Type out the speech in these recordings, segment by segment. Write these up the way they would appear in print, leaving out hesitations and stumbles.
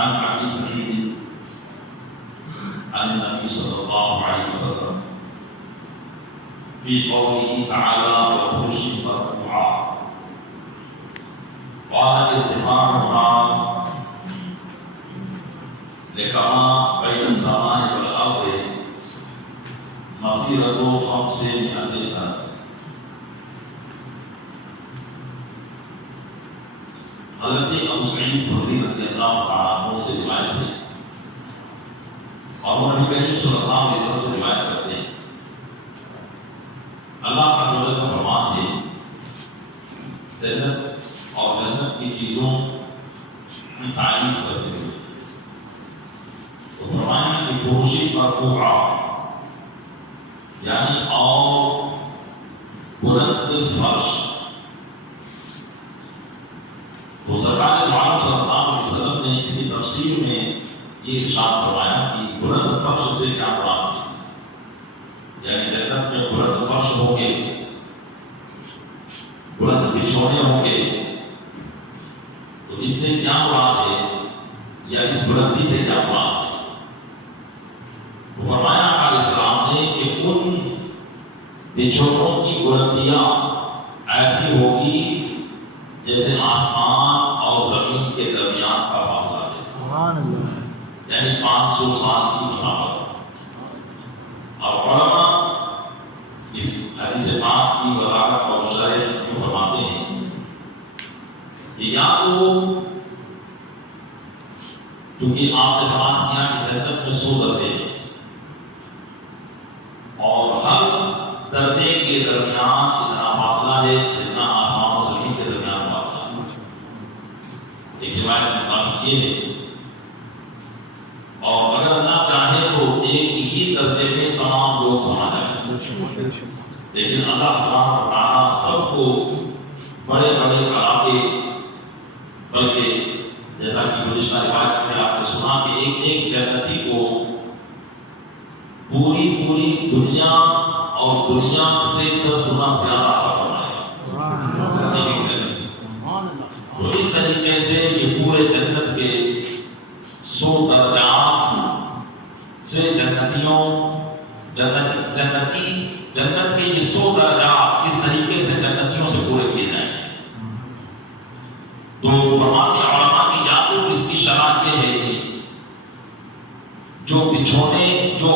عن ابي سعيد عن النبي صلى الله عليه وسلم في قوله تعالى وفرش مرفوعة. قال الارتفاع هنا لكما بين السماء والأرض مسيرة 500 سنة. حضرت ابو سعید خدری رضی اللہ تعالیٰ عنہ سے روایت ہے اور وہ نبی کریم صلی اللہ علیہ وسلم سے روایت کرتے ہیں. اللہ عز و جل کا فرمان ہے جنت اور جنت کی چیزوں کی تعریف کرتے ہوئے تو فرمایا کہ فروشی مرفوعہ یعنی اور بلند فرش. تو سرکار دو عالم صلی اللہ علیہ وسلم نے اس کی تفسیر میں یہ ارشاد فرمایا کہ بلند فرش سے کیا مراد ہے. یعنی جنت میں بلند فرش ہوں گے, بلند بچھونے ہوں گے, تو اس سے کیا مراد ہے یا اس بلندی سے کیا مراد ہے. تو فرمایا علیہ السلام نے کہ ان بچھونوں کی بلندیاں ایسی ہوگی جیسے آسمان اور زمین کے درمیان کا فاصلہ ہے, یعنی 500 سال کی مسافت. اور علماء اس حدیث پاک کی وضاحت اور شرح میں فرماتے ہیں کہ یا تو کیونکہ آپ نے سماعت کیا کہ جنت میں 100 درجے ہیں اور ہر درجے کے درمیان اتنا فاصلہ ہے جتنا آسمان اور زمین کے درمیان فاصلہ ہے. ایک روایت کے مطابق یہ ہے. اور اگر اللہ چاہے تو ایک ہی درجے میں تمام لوگ سما جائیں, لیکن اللہ تعالیٰ سب کو بڑے بڑے علاقے, بلکہ جیسا کہ گزشتہ روایت میں آپ نے سنا کہ ایک ایک جنتی کو پوری دنیا اور دنیا سے 10 گنا زیادہ فرمائے گا ایک ایک جنتی. تو اس طریقے سے یہ پورے جنت کے 100 درجات سے جنت کے یہ 100 درجات اس طریقے سے جنتیوں سے پورے کیے جائیں گے. تو فرماتے علماء کی یا تو اس کی شرح یہ ہے کہ جو بچھونے جو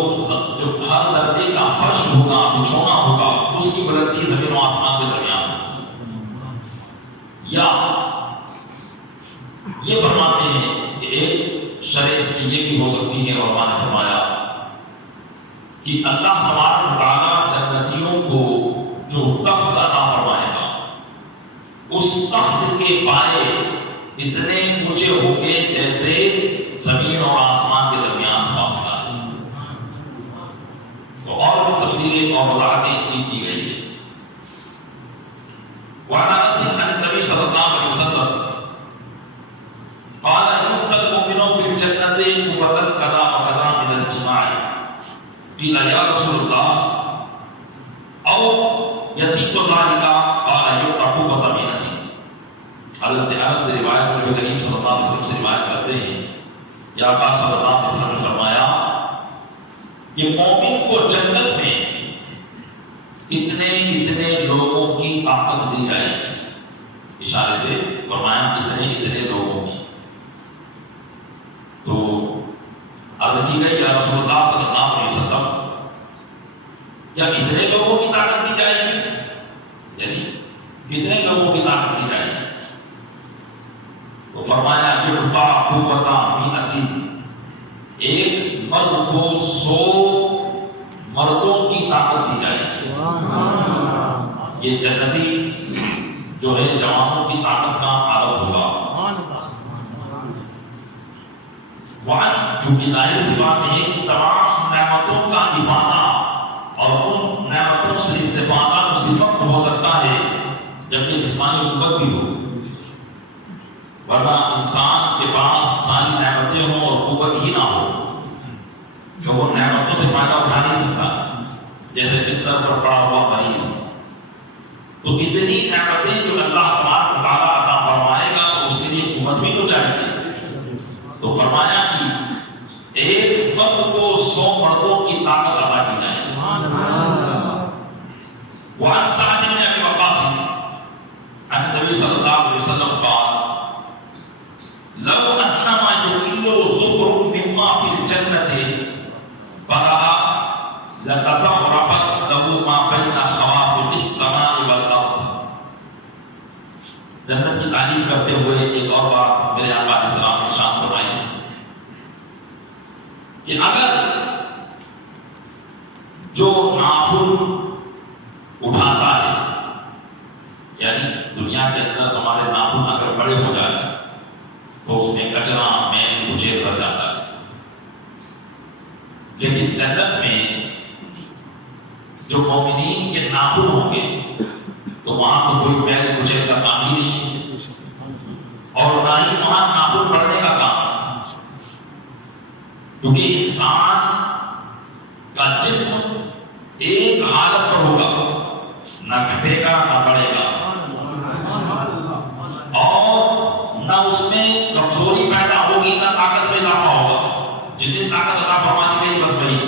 ہر درجے کا فرش ہوگا, بچھونا ہوگا, اس کی بلندی زمین و آسمان کے درمیان ہوگی. یا یہ فرماتے ہیں کہ ایک شرح اس میں یہ بھی ہو سکتی ہے, علماء نے فرمایا کہ اللہ تبارک و تعالیٰ جنتیوں کو جو تخت عطا فرمائے گا اس تخت کے پائے اتنے اونچے ہوں گے جیسے زمین اور آسمان کے درمیان فاصلہ ہے. تو اور بھی تفصیلیں اور وضاحتیں اس کی گئی ہے. وعن انس عن النبي صلى الله عليه وسلم قال يؤتى المؤمن في الجنة قبلا كذا وكذا من الجماع. قيل يا رسول الله او يتيق ذلك قال يؤتى قوة مئة. حضرت انس سے روایت میں نبی کریم صلی اللہ علیہ وسلم سے روایت کرتے ہیں یا آقا صلی اللہ علیہ وسلم نے فرمایا کہ مومن کو جنت میں اتنے لوگوں کی طاقت دی جائے گی. اشارے سے فرمایا اتنے لوگوں کی. تو عرض کی گئی یا رسول اللہ صلی اللہ علیہ وسلم کیا اتنے لوگوں کی طاقت دی جائے گی, یعنی کتنے لوگوں کی طاقت دی جائے گی. تو فرمایا یعطی قوۃ مئۃ, ایک مرد کو 100 مردوں کی طاقت دی جائے گی. یہ جنتی جو ہے جوانوں کی طاقت کا عالم ہوگا. وعن کیونکہ ظاہر سی بات ہے کہ تمام نعمتوں کا افادہ اور ان نعمتوں سے استفادہ اسی وقت ہو سکتا ہے جبکہ جسمانی قوت بھی ہو, ورنہ انسان کے پاس ساری نعمتیں ہوں اور قوت ہی نہ ہو تو وہ نعمتوں سے فائدہ اٹھا نہیں سکتا. جیسے بستر پر پڑا ہوا مریض, تو اتنی نعمتیں جو اللہ تبارک و تعالیٰ عطا فرمائے گا تو اس کے لیے قوت بھی تو چاہیے. تو فرمایا 100 مردوں کی طاقت عطا کی جائے. وعن سعد بن ابي وقاص عن النبي صلى الله عليه وسلم قال لو انما يقل ظفر مما في الجنه فرأى لتزخرفت له ما بين خوافق السماء والارض. جنت کی تعریف کرتے ہوئے ایک اور بات میرے آقا علیہ السلام نے ارشاد فرمائی کہ اگر جو ناخن اٹھاتا ہے، یعنی دنیا کے اندر ہمارے ناخن اگر بڑے ہو جائے تو اس میں کچرا میل کچیل بھر جاتا ہے، لیکن جنت میں جو مومنین کے ناخن ہوں گے تو وہاں تو کوئی میل کچیل کا کام ہی نہیں ہے، اور نہ ہی وہاں ناخن بڑھنے کا کام، کیونکہ انسان کا جسم ایک حالت پر ہوگا، نہ گھٹے گا نہ بڑھے گا، اور نہ اس میں کمزوری پیدا ہوگی نہ طاقت میں اضافہ ہوگا. جتنی طاقت عطا فرما دی گئی بس وہی،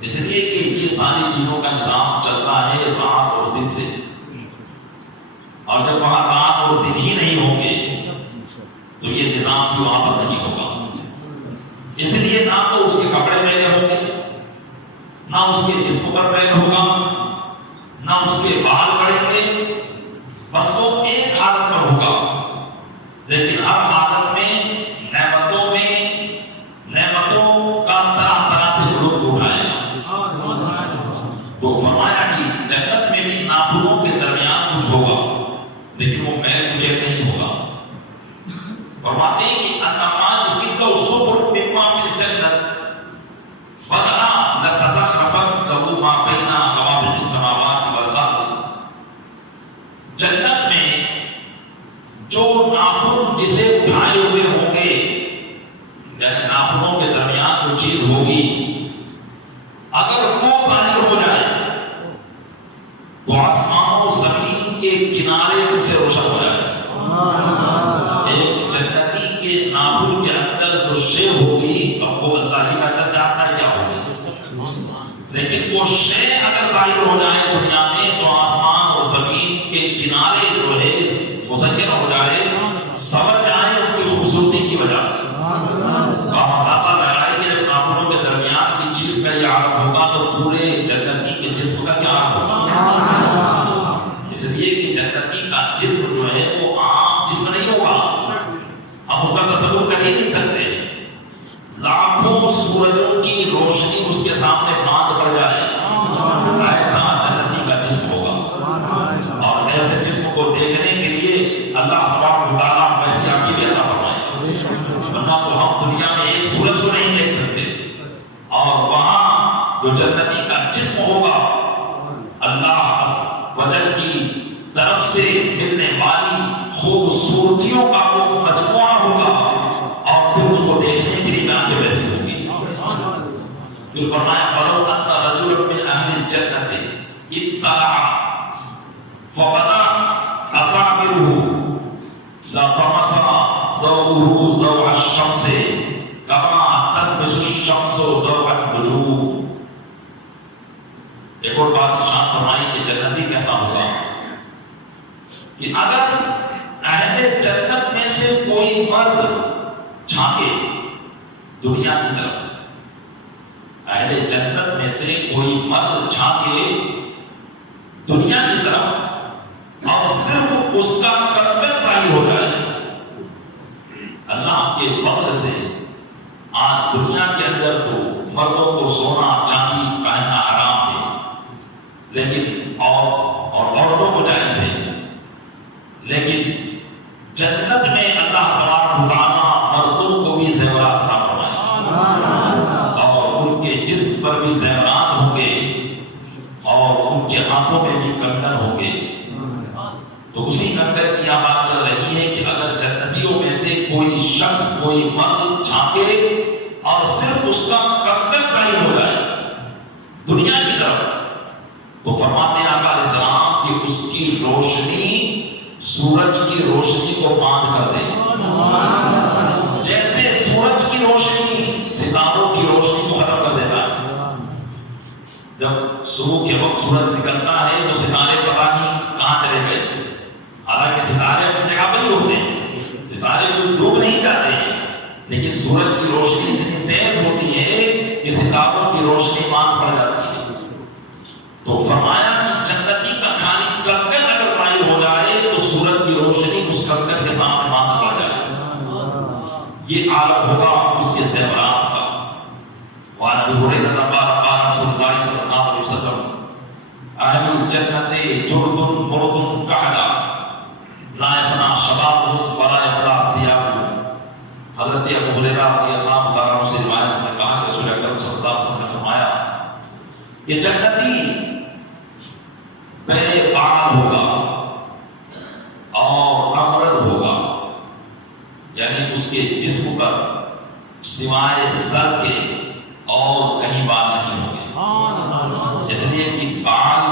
اس لیے کہ یہ ساری چیزوں کا نظام چلتا ہے رات اور دن سے، اور جب وہاں رات اور دن ہی نہیں ہوں گے تو یہ نظام بھی وہاں پر نہیں ہوگا. اس لیے نہ تو اس کے کپڑے میلے ہوں گے، نہ اس کے جسم پر میل ہوگا، نہ اس کے بال بڑھیں گے، بس وہ ایک حالت پر ہوگا، لیکن ہر حالت میں نعمتوں کا طرح طرح سے لطف اٹھائے گا. تو فرمایا کہ جنت میں بھی ناخنوں کے درمیان کچھ ہوگا لیکن وہ میل کچیل نہیں ہوگا. فرماتے ہیں کہ انما یقل الظفر مما فی الجنت فدعا لتزخرفت له ما بین خوافق السماوات والارض. جنت میں جو ناخن جسے اٹھائے ہوئے ہوں گے، یعنی ناخنوں کے درمیان وہ چیز ہوگی، اگر وہ ظاہر ہو جائے تو آسمان و زمین کے کنارے ان سے روشن ہو جائے. ایک جنتی کے ناخن کے اندر جو شے ہوگی، اب وہ اللہ ہی بہتر جانتا ہے کیا ہوگی، لیکن وہ شے اگر ظاہر ہو جائے دنیا میں تو آسمان اور زمین کے کنارے جو ہے مزین ہو جائے، سور جائے ان کی خوبصورتی کی وجہ سے. اندازہ لگائے کہ جب ناخنوں کے درمیان کی چیز کا یہ عالم ہوگا تو پورے جنتی کے جسم کا کیا عالم ہوگا. اس لیے کہ جنتی کا جسم جو ہے وہ عام جسم نہیں ہوگا، ہم اس کا تصور کر ہی نہیں سکتے. لاکھوں سورجوں کی روشنی اس کے سامنے باندھ پڑ جائے، ایسا جنتی کا جسم ہوگا. اور ایسے جسم کو دیکھنے کے لیے اللہ تبارک و تعالیٰ ویسی آنکھیں بھی عطا فرمائے، ورنہ تو ہم دنیا میں ایک سورج کو نہیں دیکھ سکتے. اور وہاں جو جنتی کا جسم ہوگا اللہ وجل کی طرف سے ملنے والی خوبصورتیوں کا وہ مجموعہ ہوگا، اور پھر اس کو دیکھنے کے لیے آنکھیں ویسی ہوگی. پھر فرمایا وَلَوْ أَنَّ رَجُلًا مِنْ أَهْلِ الْجَنَّةِ اطَّلَعَ فَبَدَا أَصَابِعُهُ لَطَمَسَ ضَوْءُهُ ضَوْءَ الشَّمْسِ كَمَا تَسْبِسُ الشَّمْسُ ضَوْءَ النُّجُومِ. ایک اور بات ارشاد فرمائی کہ جنتی کیسا ہوگا کہ اگر اہل جنت میں سے کوئی مرد جھانکے دنیا کی طرف، اہل جنت میں سے کوئی مرد جھانکے دنیا کی طرف اور صرف اس کا کنگن ظاہر ہو جائے. اللہ کے فضل سے آج دنیا کے اندر تو مردوں کو سونا چاندی پہننا حرام ہے، لیکن اور عورتوں کو جائز ہے، لیکن جنت میں اللہ تبارک و تعالیٰ مردوں کو بھی زیورات عطا فرمائے اور ان کے جسم پر بھی زیورات ہوں گے اور ان کے ہاتھوں میں بھی کنگن ہوں گے. تو اسی کنگن کی یہ بات چل رہی ہے کہ اگر جنتیوں میں سے کوئی شخص کوئی مرد جھانکے اور صرف اس کا کنگن ظاہر ہو جائے دنیا کی طرف، تو فرماتے ہیں آقا علیہ السلام کہ اس کی روشنی سورج کی روشنی کو باندھ کر دے. جیسے سورج کی روشنی ستاروں کی روشنی کو ختم کر سورج کی روشنی اتنی تیز ہوتی ہے کہ ستاروں کی روشنی مان پڑ جاتی ہے. تو فرمایا کہ جنتی کا خالی کنکر اگر مائل ہو جائے تو سورج کی روشنی اس کنکر کے سامنے مان پڑ جائے. یہ عالم ہوگا اس کے زیورات کا. وعن ابی ہریرہ قال قال رسول اللہ صلی اللہ علیہ وسلم اہل الجنت جرد مرد کحلا لا یفنا شبابهم ولا یبلا ثيابهم. حضرت ابو ہریرہ رضی اللہ تعالیٰ عنہ سے روایت میں کہا کہ رسول اکرم صلی اللہ علیہ وسلم نے فرمایا کہ جنتی بے بال ہوگا اور امرد ہوگا، یعنی اس کے جسم پر سوائے سر کے اور کہیں بال نہیں ہوں گے. اس لیے کہ بال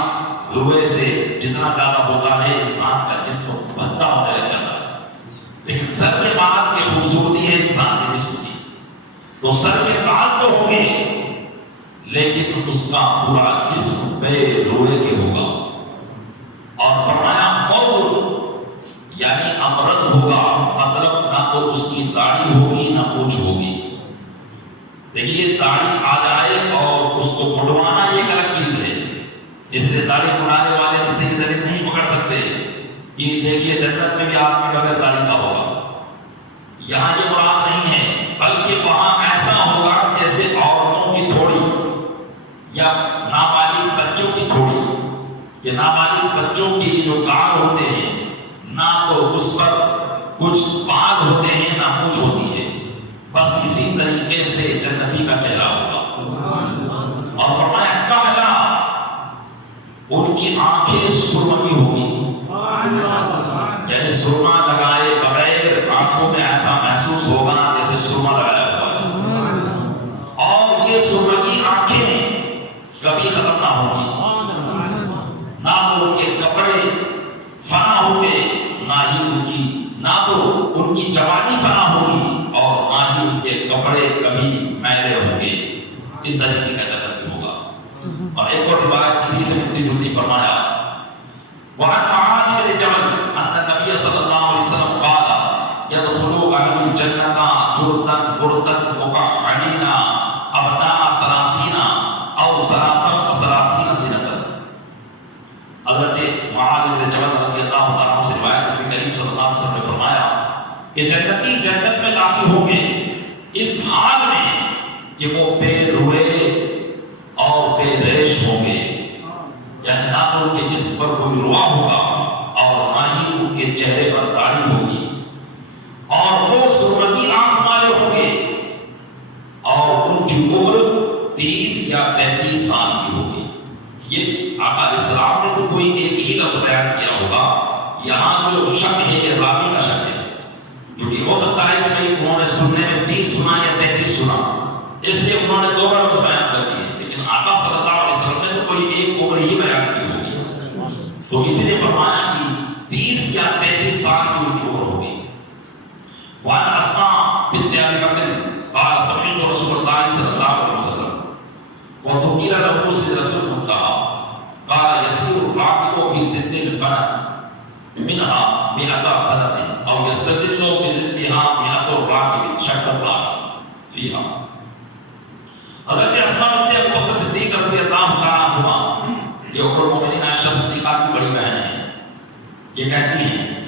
روئے سے جتنا زیادہ ہوتا ہے انسان کا جسم بھدا ہونے لگ جاتا ہے، لیکن سر کے بعد کی خوبصورتی ہے انسان کے جسم کی. تو سر کے بال تو ہوں گے لیکن اس کا پورا جسم بے روئے کے ہوگا. اور فرمایا مرد یعنی امرد ہوگا، مطلب نہ تو اس کی داڑھی ہوگی نہ پونچھ ہوگی. دیکھیے داڑھی آ جائے اور اس کو مڑوانا یہ ایک الگ چیز ہے، اس لیے داڑھی مڑانے والے اس سے دلیل نہیں پکڑ سکتے کہ دیکھیے جنت میں بھی آدمی بغیر داڑھی کا ہوگا. یہاں یہ مراد نہیں ہے، بلکہ وہاں ایسا ہوگا جیسے عورتوں کی تھوڑی یا نابالغ بچوں کی تھوڑی. یہ نابالغ بچوں کی جو گال ہوتے ہیں نہ تو اس پر کچھ بال ہوتے ہیں نہ پونچھ ہوتی ہے، بس اسی طریقے سے جنتی کا چہرہ ہوگا. اور فرمایا کہلا، ان کی آنکھیں سرمئی ہوگی، یعنی سرما لگائے بغیر آنکھوں میں ایسا محسوس ہوگا جیسے سرما لگایا ہوا ہے. اور یہ سرمئی آنکھیں کبھی ختم نہ ہوگی، نہ تو ان کے کپڑے فنا ہوں گے نہ تو ان کی جوانی فنا ہوگی اور نہ ہی ان کے کپڑے کبھی میلے ہوں گے. اس طریقے کا جنت ہوگا. اور ایک اور روایت اسی سے ملتی جلتی فرمایا وعن معاذ بن جبل ان النبي صلی اللہ علیہ وسلم قال يدخل اهل الجنة جردا بردا مكحلين ابناء 30 او 33 سنة. حضرت معاذ بن جبل رضی اللہ تعالیٰ عنہ سے روایت نبی کریم صلی اللہ علیہ وسلم نے فرمایا کہ جنتی جنت میں داخل ہوں گے اس حال میں کہ وہ بے روئے اور بے ریش ہوں گے، یعنی نہ تو ان کے جسم پر کوئی روا ہوگا اور نہ ہی ان کے چہرے پر داڑھی ہوگی. اور وہ سرمئی آنکھ والے ہوں گے اور ان کی عمر 30 یا 35 سال کی ہوگی. یہ آقا اسلام نے تو کوئی ایک ہی لفظ بیان کیا ہوگا، یہاں جو شک ہے یہ راوی کا شک ہے، کیونکہ ہو سکتا ہے کہ بھائی انہوں نے سننے میں 30 سنا یا 33 سنا، اس لیے انہوں نے دو لفظ بیان کر دیے. لیکن آقا صلی اللہ علیہ وسلم نے تو کوئی ایک عمر ہی بیان کی ہوگی، تو اسی لیے فرمایا کہ 30 یا 33 سال کی ان کی عمر ہوگی. وعن اسماء بنت ابی بکر قال سمعت رسول اللہ صلی اللہ علیہ وسلم وذكر له سدرة المنتهى قال يسير الراكب في ظل الفنا منها 100 سنة أو يستدل بظلها 100 الراكب شك الراكب فيها. حضرت اسماء بنت ابی بکر صدیق رضی اللہ تعالیٰ عنہا یہ ام المؤمنین عائشہ صدیقہ کی بڑی بہن ہے، یہ کہتی ہیں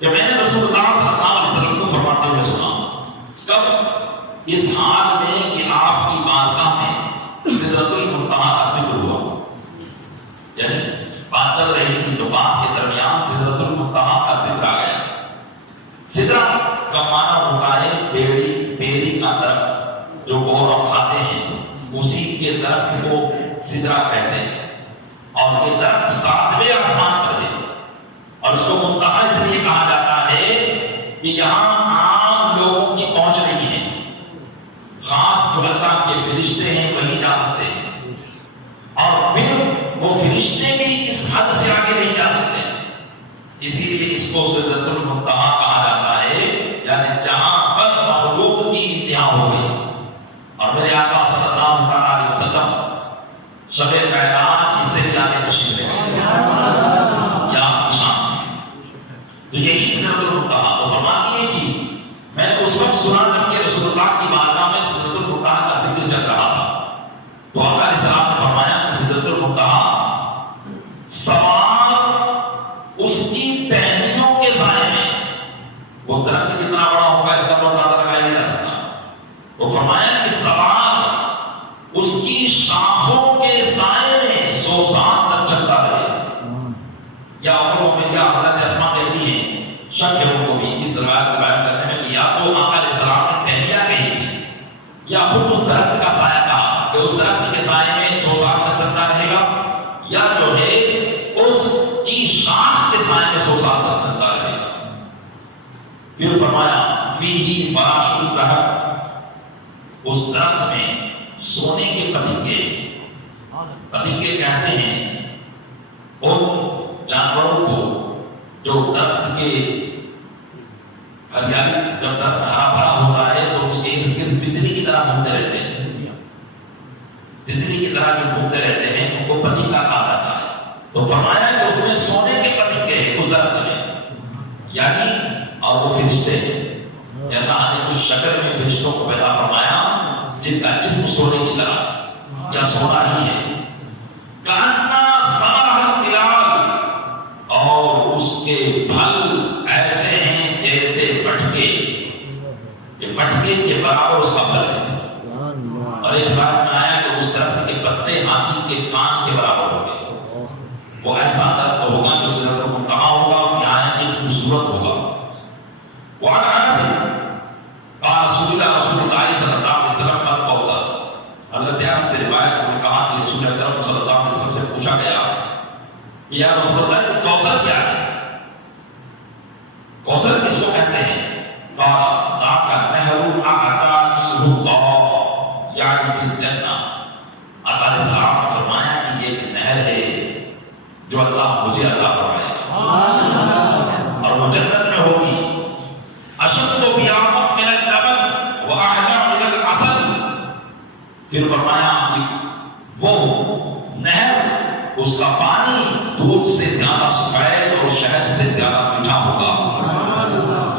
کہ میں نے رسول اللہ صلی اللہ علیہ وسلم کو فرماتے ہوئے سنا، کب اس حال میں کہ آپ کی بارگاہ میں سدرۃ المنتہا کا ذکر ہوا، یعنی بات چل رہی تھی تو بات کے درمیان سدرۃ المنتہا کا ذکر آ گیا. سدرہ کا معنی ہوتا ہے بیری کا درخت جو بہر ہم کھاتے ہیں، اسی کے درخت کو سدرہ کہتے ہیں. اور یہ درخت 7ویں آسمان پر ہے اور اس کو منتہا اس لیے کہا جاتا ہے کہ یہاں عام لوگوں کی پہنچ نہیں ہے، خاص جو اللہ کے فرشتے ہیں وہی جا سکتے ہیں، اور پھر وہ فرشتے بھی اس حد سے آگے نہیں جا سکتے. اسی لیے اس کو سدرۃ المنتہا کہا جاتا ہے، یعنی جہاں پر مخلوق کی انتہا ہو گئی. اور میرے آقا صلی اللہ علیہ وسلم شب معراج اس سے جانے تشریف لے گئے، یہ آپ کی شان تھی. تو یہی سدرۃ المنتہا وہ فرماتی ہے کہ میں نے اس وقت سنا جب کہ رسول اللہ کی وہ درخت کتنا بڑا ہوگا اس کا تو اندازہ لگایا نہیں جا سکتا. تو فرمایا کہ سوال اس کی شاخوں کے سائے میں 100 سال تک چلتا رہے. یا حضرت اسماء کہتی ہیں شک ہے ان کو بھی اس روایت کو بیان کرنے میں کہ یا تو آقا علیہ السلام نے ٹہنیاں کہی تھی یا خود اس درخت کا سایہ کہا کہ اس درخت کے سائے میں 100 سال تک چلتا رہے گا, یا جو ہے اس کی شاخ کے سائے میں 100 سال تک چلتا رہے گا. پھر فرمایا فیہ فراش الرحب, اس درخت میں سونے کے پتنگے کہتے ہیں ان جانوروں کو جو درخت کے ہریالی, جب درخت ہرا بھرا ہوتا ہے تو اس کے ارد گرد تتلی کی طرح گھومتے رہتے ہیں, تتلی کی طرح جو گھومتے رہتے ہیں ان کو پتنگا کہا جاتا ہے. تو فرمایا کہ اس میں سونے کے پتنگے ہیں اس درخت میں, یعنی اور وہ فرشتے ہیں. اللہ نے اس شکل میں فرشتوں کو پیدا فرمایا جن کا جسم سونے کی طرح یا سونا ہی ہے. اور اس کے پھل ایسے ہیں جیسے پٹکے, یہ پٹکے کے برابر اس کا پھل ہے. اور ایک بات میں آیا کہ اس درخت کے پتے ہاتھی کے کان کے برابر ہوں گے. وہ ایسا درخت ہوگا کہ اس درخت کو کہا ہوگا کہ آیا خوبصورت ہوگا. وعن انس قال رسول اللہ صلی اللہ علیہ وسلم پر کوثر, حضرت انس سے روایت انہوں نے کہا کہ رسول اکرم صلی اللہ علیہ وسلم سے پوچھا گیا کہ یا رسول اللہ کوثر کیا ہے, کوثر کس کو کہتے ہیں؟ قال ذاک النہر اعطانیہ اللہ یعنی فی الجنہ. آقا علیہ السلام نے فرمایا کہ یہ ایک نہر ہے جو اللہ مجھے عطا فرمائے گا اور وہ جنت میں ہوگی. اشد بیاضا من اللبن واحلی من العسل. پھر فرمایا کہ وہ نہر, اس کا پانی دودھ سے زیادہ سفید اور شہد سے زیادہ میٹھا ہوگا.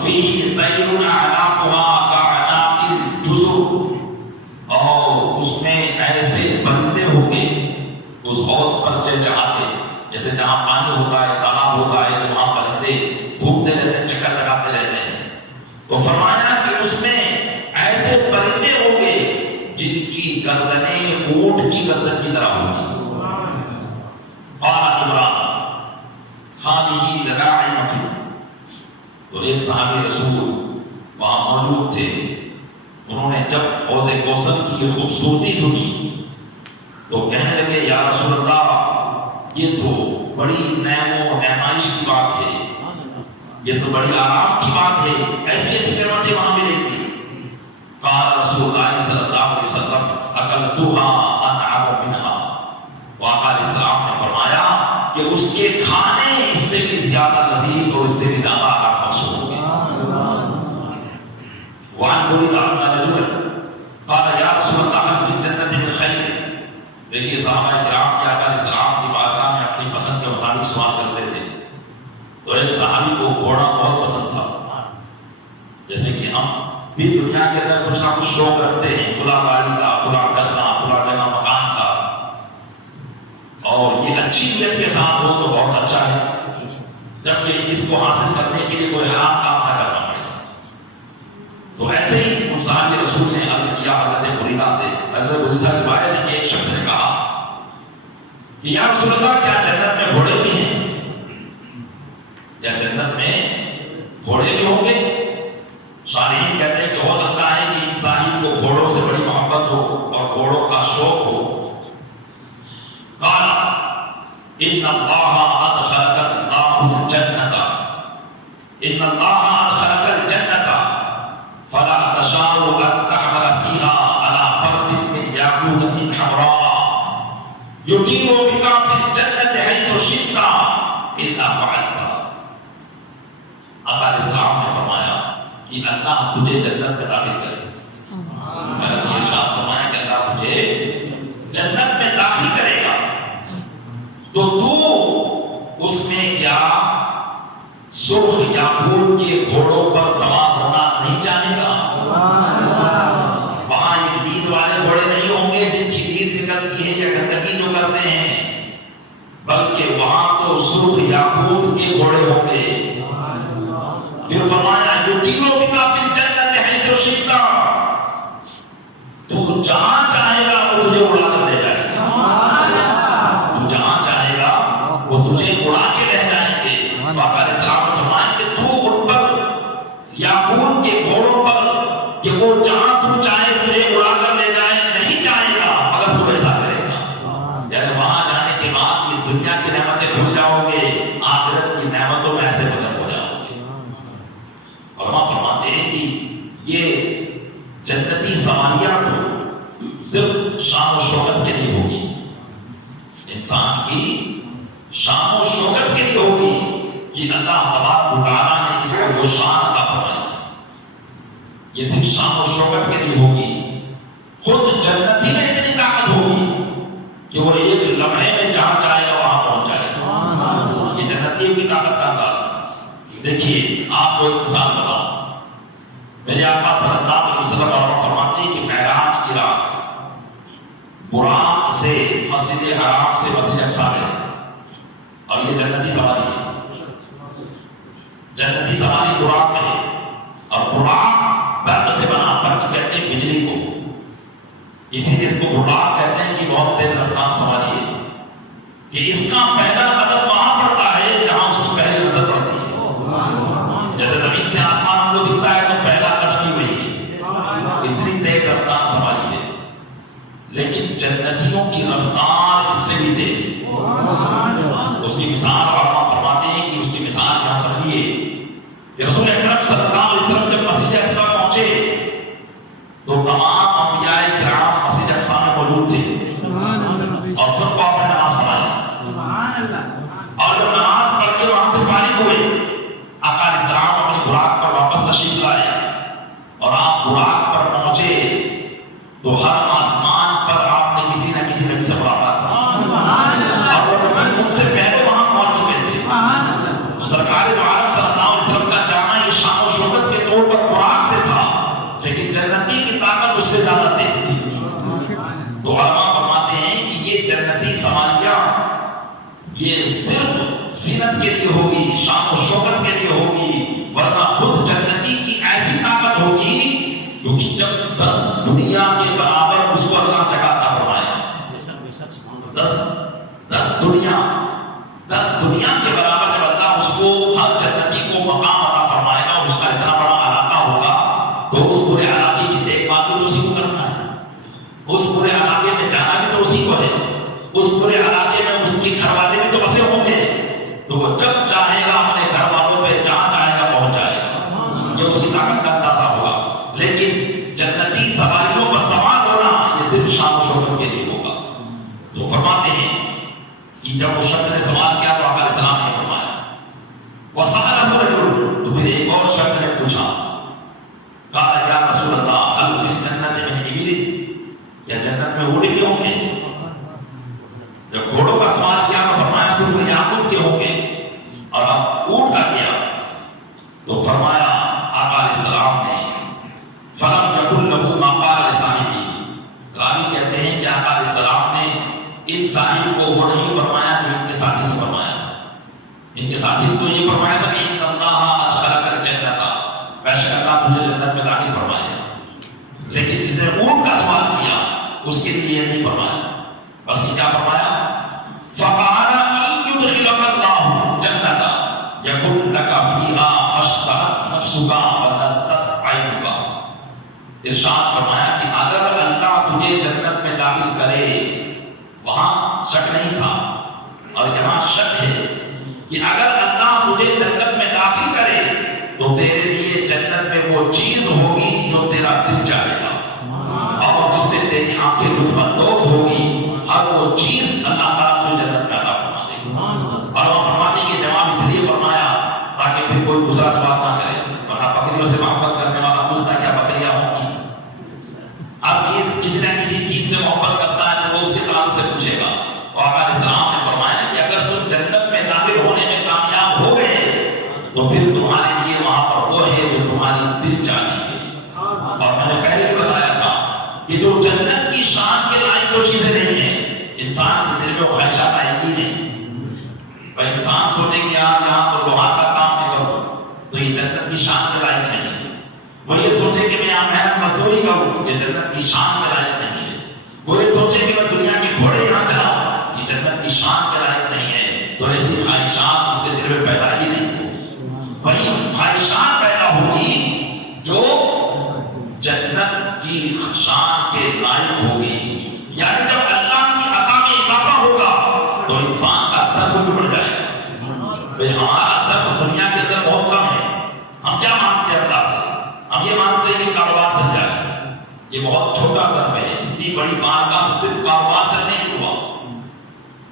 فیہ طیر اعناقها کاعناق الجزر, اور اس میں ایسے پرندے ہوں گے اس حوض پر چہچہاتے, جیسے جہاں پانی ہوتا ہے تالاب ہوتا ہے وہاں پرندے گھومتے رہتے ہیں, چکر لگاتے رہتے ہیں. تو فرمایا کہ اس میں ایسے پرندے ہوں گے جن کی گردنیں اونٹ کی گردن کی طرح ہوگی. قال عمران هذه لناعمة, تو ایک صحابی رسول وہاں موجود تھے, انہوں نے جب حوض کوثر کی خوبصورتی سنی تو کہنے لگے یا رسول اللہ یہ تو بڑی نعم و نعمائش کی بات ہے, یہ تو بڑی آرام کی بات ہے, ایسی ایسی نعمتیں وہاں ملے گی. قال رسول اللہ صلی اللہ علیہ وسلم اکلتها انعم منها. آقا علیہ السلام نے فرمایا کہ اس کے کھانے اس سے بھی زیادہ لذیذ اور اس سے بھی زیادہ آرام بخش ہوں گے. وعن بریدہ ان رجلا قال یا رسول اللہ هل فی الجنة من خیر. دیکھیے صحابہ کرام کے آقا علیہ السلام کی بارگاہ میں اپنی پسند کے مطابق سوال کرتے تھے. تو ایک صحابی کو گھوڑا بہت پسند تھا, جیسے کہ ہم بھی دنیا کے اندر کچھ نہ کچھ شوق رکھتے ہیں, فلاں گاڑی کا, فلاں گھر کا, فلاں جگہ مکان کا, اور یہ اچھی نیت کے ساتھ ہو تو بہت اچھا ہے, جبکہ اس کو حاصل کرنے کے لیے کوئی حرام کام نہ کرنا پڑے. تو ایسے ہی ان صحابہ رسول نے عرض کیا حضرت بریدہ سے. حضرت بریدہ کی روایت ہے کہ ایک شخص نے کہا کہ یا رسول اللہ کیا جنت میں گھوڑے بھی ہیں؟ کیا جنت میں گھوڑے بھی ہوں گے؟ شارحین کہتے ہیں کہ ہو سکتا ہے کہ ان صاحب کو گھوڑوں سے بڑی محبت ہو اور گھوڑوں کا شوق ہو. قال ان اللہ ادخلک اللہ الجنة, ان اللہ ادخلک الجنة فلا تشاء ان تحمل فيها على فرس من یاقوتة حمراء یطیر بک فی الجنة حیث شئت الا فعلت. آقا علیہ السلام نے فرمایا کہ اللہ تجھے جنت میں داخل کرے. میں نے یہ ارشاد فرمایا کہ اللہ تجھے جنت میں داخل کرے گا تو تو اس میں کیا سرخ یاقوت کے گھوڑوں پر سوار ہونا نہیں جانے گا؟ وہاں یہ دید والے گھوڑے نہیں ہوں گے جن کی دید نکلتی ہے یا گندگی جو کرتے ہیں, بلکہ وہاں تو سرخ یاقوت کے گھوڑے ہوں گے. پھر فرمایا یطیر شئت، تو جہاں چاہے گا وہ تجھے اڑا کر لے جائے گا، تو جہاں چاہے گا وہ تجھے اڑا کے لے جائیں گے۔ آقا علیہ السلام نے فرمایا کہ تو ان پر یاقوت کے گھوڑوں پر کہ وہ جہاں تو چاہے تجھے اڑا کر لے جائے نہیں جائے گا مگر تو ایسا کرے گا، یعنی وہاں جانے کے بعد یہ دنیا کی نعمتیں بھول جاؤ گے، آخرت کی نعمتوں میں ایسے بدل ہو جاؤ گے۔ اور ہم فرماتے ہیں کہ یہ جنتی سواریاں تو صرف شان و شوکت کے لیے ہوگی، انسان کی شان و شوکت کے لیے ہوگی کہ اللہ تبارک و تعالیٰ نے اس کو وہ شان عطا فرمائی، یہ صرف شان و شوکت کے لیے ہوگی۔ خود جنتی میں اتنی طاقت ہوگی کہ وہ ایک لمحے میں جہاں چاہے گا وہاں پہنچ جائے گا، یہ جنتیوں کی طاقت کا انداز۔ دیکھیے آپ کو ایک مثال بتاؤں، میرے آقا صلی اللہ علیہ وسلم فرماتے ہیں کہ معراج کی رات براق سے مسجد حرام سے مسجد اقصی ہے، اور یہ جنتی سواری ہے، جنتی سواری براق ہے، اور براق برق سے بنا، برق کہتے ہیں بجلی کو، اسی لیے اس کو براق کہتے ہیں کہ بہت تیز رفتار سواری ہے، کہ اس کا پہلا قدم وہاں پڑتا ہے جہاں اس کی پہلی نظر پڑتی ہے۔ جیسے زمین سے آسمان ہم کو دکھتا ہے تو پہلا قدم ہی وہی ہے، اتنی تیز رفتار سواری ہے۔ لیکن جنتیوں کی رفتار اس سے بھی تیز، اس کی مثال علماء فرماتے ہیں کہ اس کی مثال کیا سمجھیے کہ رسول اکرم صلی اللہ علیہ وسلم جب مسجد اقصی پہنچے تو تمام انبیاء کرام مسجد اقصی میں موجود تھے اور سب کو اپنے نماز پڑھائی، اور جب نماز پڑھ کے وہاں سے فارغ ہوئے آقا علیہ السلام اپنی براق پر واپس تشریف لائے، اور آپ براق پر پہنچے تو ہر آسمان پر آپ نے کسی نہ کسی نبی سے ملاقات کی، اور وہ نبی ان سے پہلے وہاں پہنچ چکے تھے۔ تو سرکار دو عالم صلی اللہ علیہ وسلم کا جانا یہ شان و شوکت کے طور پر براق سے تھا، لیکن جنتی کی طاقت اس سے زیادہ تیز تھی۔ تو علماء فرماتے ہیں کہ یہ جنتی سواریاں یہ صرف زینت کے لیے ہوگی، شان و شوکت کے لیے ہوگی، ورنہ خود جنتی کی ایسی طاقت ہوگی کیونکہ جب 10 دنیا کے برابر اس کو اللہ جگہ عطا فرمائے، 10 دنیا کے برابر جب اللہ اس کو ہر جنتی کو مقام عطا فرمائے گا اور اس کا اتنا بڑا علاقہ ہوگا تو اس پورے علاقے کی دیکھ بھال بھی تو اسی کو کرنا ہے، اس پورے علاقے میں جانا بھی تو اسی کو ہے، اس پورے علاقے میں اس کے گھر والے بھی تو بسے ہوں گے، تو وہ جب چاہے گا اپنے گھر والوں پہ جہاں چاہے گا پہنچ جائے گا، یہ اس کی طاقت کا اندازہ ہوگا۔ لیکن جنتی سواریوں پر سوار ہونا یہ صرف شان و شوکت کے لیے ہوگا۔ تو فرماتے ہیں کہ جب وہ شخص نے سوال کیا تو آقا علیہ السلام نے فرمایا وَسَأَلَهُ رَجُلٌ، تو پھر ایک اور شخص نے پوچھا، قال یا رسول اللہ هل فی الجنت من ابل، کیا جنت میں اونٹ بھی ہوں گے؟ جب گھوڑوں کا سوال کیا تو فرمایا سورہ یاقوت کے ہوں گے، اور اب اونٹ کا کیا تو فرمایا آقا علیہ السلام نے فَلَمْ يَقُلْ لَهُ مَا قَالَ لِصَاحِبِهِ، راوی کہتے ہیں کہ آقا علیہ السلام نے ان صاحب کو وہ نہیں فرمایا جو ان کے ساتھی سے فرمایا، ان کے ساتھی کو یہ فرمایا تھا کہ ان اللہ ادخلک الجنۃ، بے شک اللہ تجھے جنت میں داخل فرمائے گا، لیکن جس نے اونٹ کا سوال کیا اس کے لیے یہ نہیں فرمایا، بلکہ کیا فرمایا فقال ان يدخلك الله جنۃ يكن لك فيها ما اشتهت نفسك ولذت عينك، ارشاد فرمایا کہ اگر اللہ تجھے جنت میں داخل کرے، وہاں شک نہیں تھا اور یہاں شک ہے کہ اگر اللہ تجھے جنت میں داخل کرے تو تیرے لیے جنت میں وہ چیز ہوگی جو تیرا دل چاہے گا اور جس سے تیری آنکھیں لطف اندوز ہوگی، ہر وہ چیز اللہ تعالیٰ تجھے جنت میں عطا فرما دے گا۔ اور وہ فرماتے ہیں کہ جواب اس لیے فرمایا تاکہ پھر کوئی دوسرا سوال نہ کرے، ورنہ بکریوں سے محبت کرنے والا پوچھتا کیا بکریاں ہوں گی، ہر چیز کسی نہ کسی چیز سے محبت کرتا ہے تو وہ اس کے تعلق سے پوچھے گا۔ اور آقا علیہ السلام نے فرمایا کہ اگر تم جنت میں داخل ہونے میں کامیاب ہو گئے تو پھر تمہارے لیے وہاں پر وہ ہے جو تمہاری دل چاہتی ہے۔ اور میں نے پہلے بھی بتایا تھا کہ جو جنت کی شان کے لائق جو چیزیں نہیں ہیں، انسان کے دل میں وہ خواہشات آئیں گی نہیں، پر انسان سوچے کہ یار یہاں پر لوہار کا کام نہیں کروں تو یہ جنت کی شان کے لائق نہیں، وہ یہ سوچے کہ میں یہاں محنت مزدوری کروں، یہ جنت کی شان کے لائق نہیں ہے. برے سوچے کہ میں دنیا کے گھوڑے یہاں چلاؤں، یہ جنت کی شان کے لائق نہیں ہے. تو ایسی خواہشات اس کے دل میں پیدا ہی نہیں ہوگی. وہی خواہشات پیدا ہوگی جو جنت کی شان کے لائق ہوگی. یعنی جب اللہ کی عطا میں اضافہ ہوگا تو انسان کا ضرف بھی بڑھ جائے گا. ہمارا ضرف دنیا کے اندر بہت کم ہے. ہم کیا مانگتے ہیں اللہ سے؟ ہم یہ مانگتے ہیں کہ کاروبار چل جائے. یہ بہت چھوٹا ضرف ہے. اتنی بڑی بارگاہ سے صرف کاروبار چلنے کی دعا،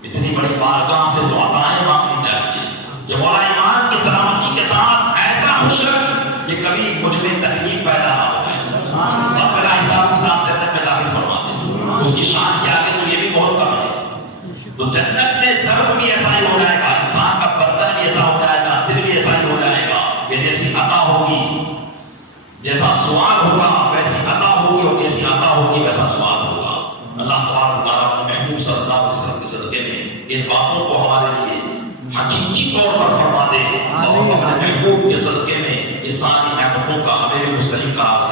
اتنی بڑی بارگاہ سے تو عطائیں مانگنی چاہیے کہ مولا ایمان کی سلامتی کے ساتھ ایسا خوش رکھ کہ کبھی مجھ میں تکلیف پیدا نہ ہو. اب میرا حساب کتاب جنت میں داخل فرما دے. اس کی شان کے آگے تو یہ بھی بہت کم ہے. تو جنت میں ضرف بھی ایسا ہی ہو جائے گا، انسان کا برتن بھی ایسا ہو جائے گا، دل بھی ایسا ہی ہو جائے گا کہ جیسی عطا ہوگی، جیسا سوال ہوگا ویسی عطا ہوگی، اور جیسی عطا ہوگی ویسا سوال ہوگا. اللہ تبارک و تعالیٰ اپنے محبوب صلی اللہ علیہ وسلم کے صدقے میں ان باتوں کو ہمارے لیے حقیقی طور پر فرما دے، اور اپنے محبوب کے صدقے میں اس ساری نعمتوں کا ہمیں مستحق قرار